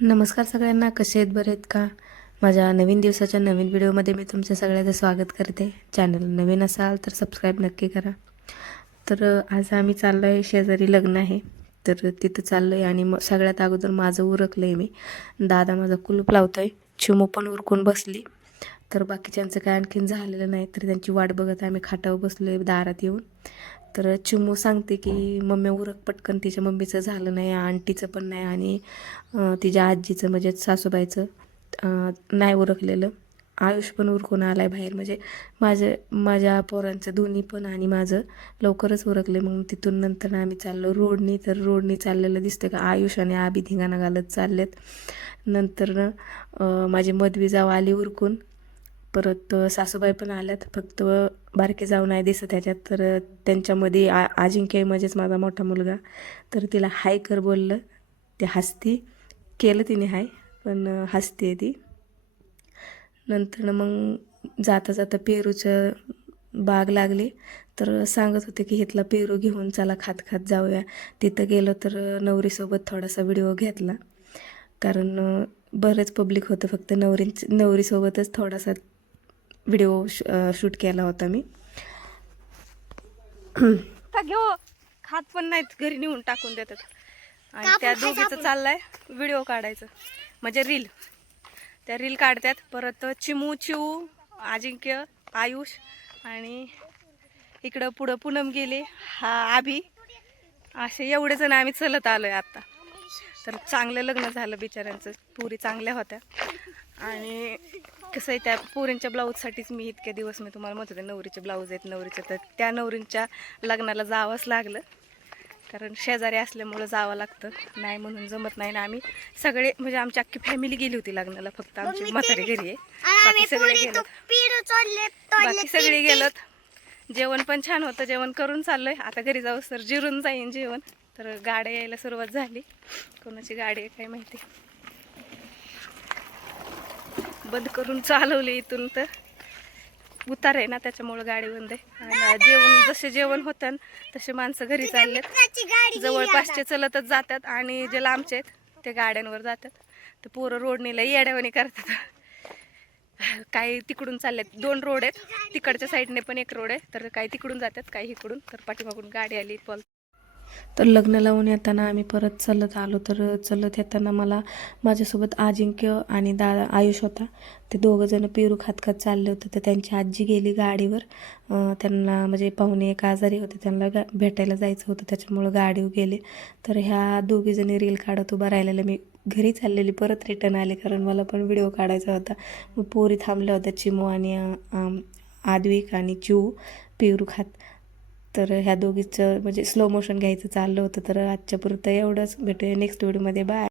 नमस्कार सगळ्यांना, कसे आहेत, बरे आहेत का? माझ्या नवीन दिवसाच्या नवीन व्हिडिओमध्ये मी तुमच्या सगळ्यांचं स्वागत करते. चॅनल नवीन असाल तर सबस्क्राईब नक्की करा. तर आज आम्ही चाललो आहे, शेजारी लग्न आहे तर तिथं चाललो आहे. आणि मग सगळ्यात अगोदर माझं उरकलं आहे. मी दादा माझा कुलूप लावतो आहे, चिमू पण उरकून बसली. तर बाकीच्यांचं काय आणखीन झालेलं नाही, तर त्यांची वाट बघत आम्ही खाटावर बसलो आहे दारात येऊन. तर चिमू सांगते की मम्मी उरक पटकन, तिच्या मम्मीचं झालं नाही, आंटीचं पण नाही आणि तिच्या आजीचं म्हणजे सासूबाईचं नाही उरकलेलं. आयुष पण उरकून आलाय बाहेर, म्हणजे माझ्या पोरांचं दोन्ही पण आणि माझं लवकरच उरकले. मग तिथून नंतर आम्ही चाललो रोडनी. तर रोडनी चाललेलं दिसतं का आयुष आणि आबी धिंगाणा घालत चाललेत. नंतर माझी मधवी जाऊ आली उरकून. परत सासूबाई पण आल्यात, फक्त बारके जाऊ नाही दिसत त्याच्यात. तर त्यांच्यामध्ये अजिंक्य म्हणजेच माझा मोठा मुलगा, तर तिला हाय कर बोललं, ते हसती. केलं तिने हाय, पण हसते ती. नंतर मग जाता जाता पेरूचं बाग लागली, तर सांगत होते की इथला पेरू घेऊन चला, खात खात जाऊया. तिथं गेलो तर नवरीसोबत थोडासा व्हिडिओ घेतला, कारण बरेच पब्लिक होतं, फक्त नवरीसोबतच थोडासा व्हिडिओ शूट केला होता मी. घेऊ खात पण नाहीत, घरी नेऊन टाकून देतात. आणि त्या दोघीचं चाललंय व्हिडिओ काढायचं, म्हणजे रील. त्या रील काढतात. परत चिमू, चिऊ, अजिंक्य, आयुष आणि इकडं पुढं पूनम गेले, हा आभी, असे एवढे जण आम्ही चलत आलोय आता. तर चांगलं लग्न झालं बिचाऱ्यांचं, पुरी चांगल्या होत्या. आणि कसं आहे, त्या पोरींच्या ब्लाऊजसाठीच मी इतके दिवस मी तुम्हाला म्हणत होते नवरीचे ब्लाऊज आहेत नवरीचे, तर त्या नवरींच्या लग्नाला जावंच लागलं, कारण शेजारी असल्यामुळं जावं लागतं. नाही म्हणून जमत नाही ना. आम्ही सगळे म्हणजे आमची अख्खी फॅमिली गेली होती लग्नाला, फक्त आमची म्हातारी घरी आहे, बाकी सगळे गेलं. बाकी सगळे गेलं. जेवण पण छान होतं, जेवण करून चाललोय आता घरी जाऊ, सर जिरून जाईन जेवण. तर गाड्या यायला सुरुवात झाली, कोणाची गाडी आहे काय माहिती. बंद करून चालवली इथून, तर उतार आहे ना त्याच्यामुळे गाडी बंद आहे. आणि जेवण जसे जेवण होतं तसे माणसं घरी चाललेत, जवळपासचे चलतच जातात आणि जे लांबचे आहेत ते गाड्यांवर जातात. तर पोरं रोडनीला येड्यावानी करतात. काही तिकडून चाललेत, 2 रोड आहेत, तिकडच्या साईडने पण एक रोड आहे, तर काही तिकडून जातात काही इकडून. तर पाठीमागून गाडी आली पल. तर लग्न लावून येताना आम्ही परत चालत आलो. तर चालत येताना मला माझ्यासोबत अजिंक्य आणि आयुष होता. ते दोघंजण पेरू खात खात चालले होते. तर त्यांची आजी गेली गाडीवर, त्यांना म्हणजे पाहुणे एक आजारी होते, त्यांना भेटायला जायचं होतं, त्याच्यामुळं गाडीवर गेले. तर ह्या दोघीजणी रील काढत उभा राहिलेल्या. मी घरी चाललेली, परत रिटर्न आले, कारण मला पण व्हिडिओ काढायचा होता. मग पोरी थांबल्या होत्या, चिमू आणि आद्विक आणि चिऊ पेरू खात. तर ह्या दोघीचं म्हणजे स्लो मोशन घ्यायचं चाललं होतं. तर आजच्या पुरतं एवढंच, भेटूया नेक्स्ट व्हिडिओमध्ये, बाय.